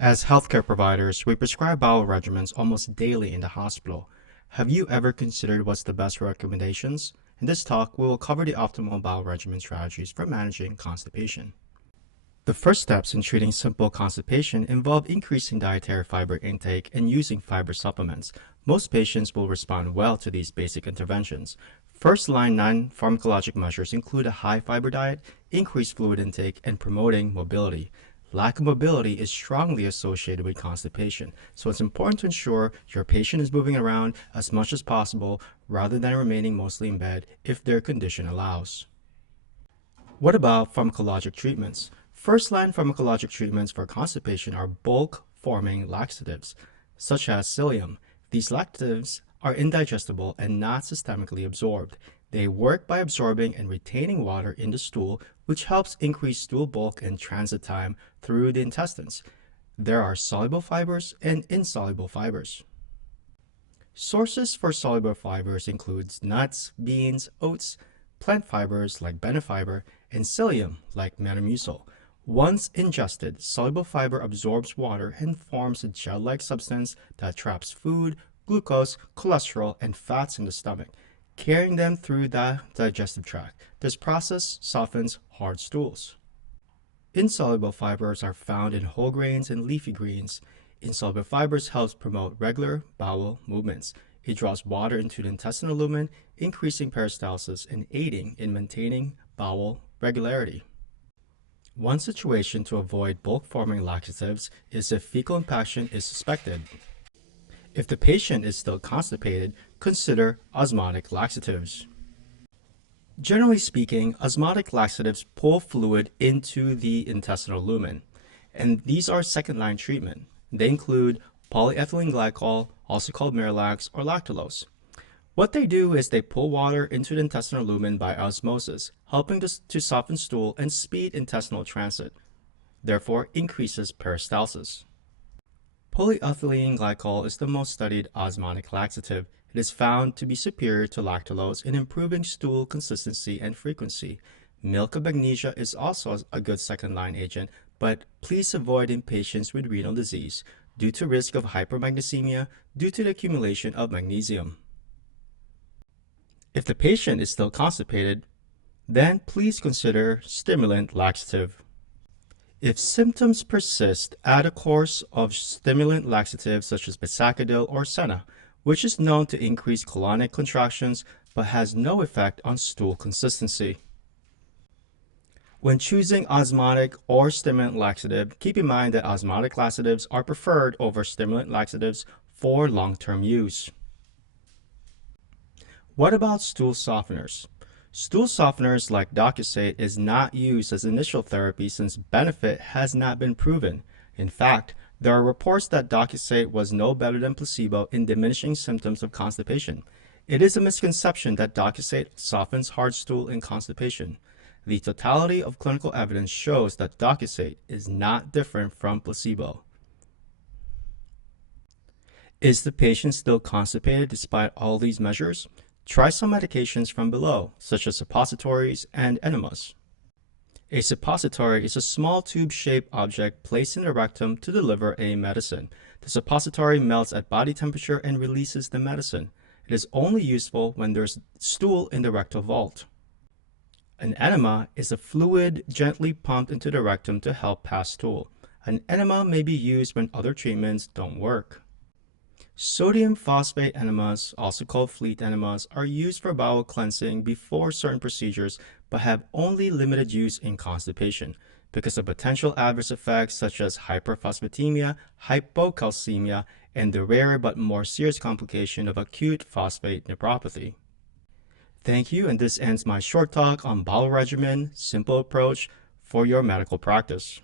As healthcare providers, we prescribe bowel regimens almost daily in the hospital. Have you ever considered what's the best recommendations? In this talk, we will cover the optimal bowel regimen strategies for managing constipation. The first steps in treating simple constipation involve increasing dietary fiber intake and using fiber supplements. Most patients will respond well to these basic interventions. First-line non-pharmacologic measures include a high-fiber diet, increased fluid intake, and promoting mobility. Lack of mobility is strongly associated with constipation, so it's important to ensure your patient is moving around as much as possible rather than remaining mostly in bed if their condition allows. What about pharmacologic treatments? First-line pharmacologic treatments for constipation are bulk-forming laxatives, such as psyllium. These laxatives are indigestible and not systemically absorbed. They work by absorbing and retaining water in the stool, which helps increase stool bulk and transit time through the intestines. There are soluble fibers and insoluble fibers. Sources for soluble fibers include nuts, beans, oats, plant fibers like benefiber, and psyllium like metamucil. Once ingested, soluble fiber absorbs water and forms a gel-like substance that traps food, glucose, cholesterol, and fats in the stomach, carrying them through the digestive tract. This process softens hard stools. Insoluble fibers are found in whole grains and leafy greens. Insoluble fibers helps promote regular bowel movements. It draws water into the intestinal lumen, increasing peristalsis and aiding in maintaining bowel regularity. One situation to avoid bulk-forming laxatives is if fecal impaction is suspected. If the patient is still constipated, consider osmotic laxatives. Generally speaking, osmotic laxatives pull fluid into the intestinal lumen, and these are second-line treatment. They include polyethylene glycol, also called Miralax or lactulose. What they do is they pull water into the intestinal lumen by osmosis, helping to soften stool and speed intestinal transit, therefore increases peristalsis. Polyethylene glycol is the most studied osmotic laxative. It is found to be superior to lactulose in improving stool consistency and frequency. Milk of magnesia is also a good second-line agent, but please avoid in patients with renal disease due to risk of hypermagnesemia due to the accumulation of magnesium. If the patient is still constipated, then please consider stimulant laxative. If symptoms persist, add a course of stimulant laxatives such as Bisacodil or Senna, which is known to increase colonic contractions but has no effect on stool consistency. When choosing osmotic or stimulant laxative, keep in mind that osmotic laxatives are preferred over stimulant laxatives for long-term use. What about stool softeners? Stool softeners like Docusate is not used as initial therapy since benefit has not been proven. In fact, there are reports that Docusate was no better than placebo in diminishing symptoms of constipation. It is a misconception that Docusate softens hard stool in constipation. The totality of clinical evidence shows that Docusate is not different from placebo. Is the patient still constipated despite all these measures? Try some medications from below, such as suppositories and enemas. A suppository is a small tube-shaped object placed in the rectum to deliver a medicine. The suppository melts at body temperature and releases the medicine. It is only useful when there's stool in the rectal vault. An enema is a fluid gently pumped into the rectum to help pass stool. An enema may be used when other treatments don't work. Sodium phosphate enemas, also called fleet enemas, are used for bowel cleansing before certain procedures but have only limited use in constipation because of potential adverse effects such as hyperphosphatemia, hypocalcemia, and the rare but more serious complication of acute phosphate nephropathy. Thank you, and this ends my short talk on bowel regimen, simple approach for your medical practice.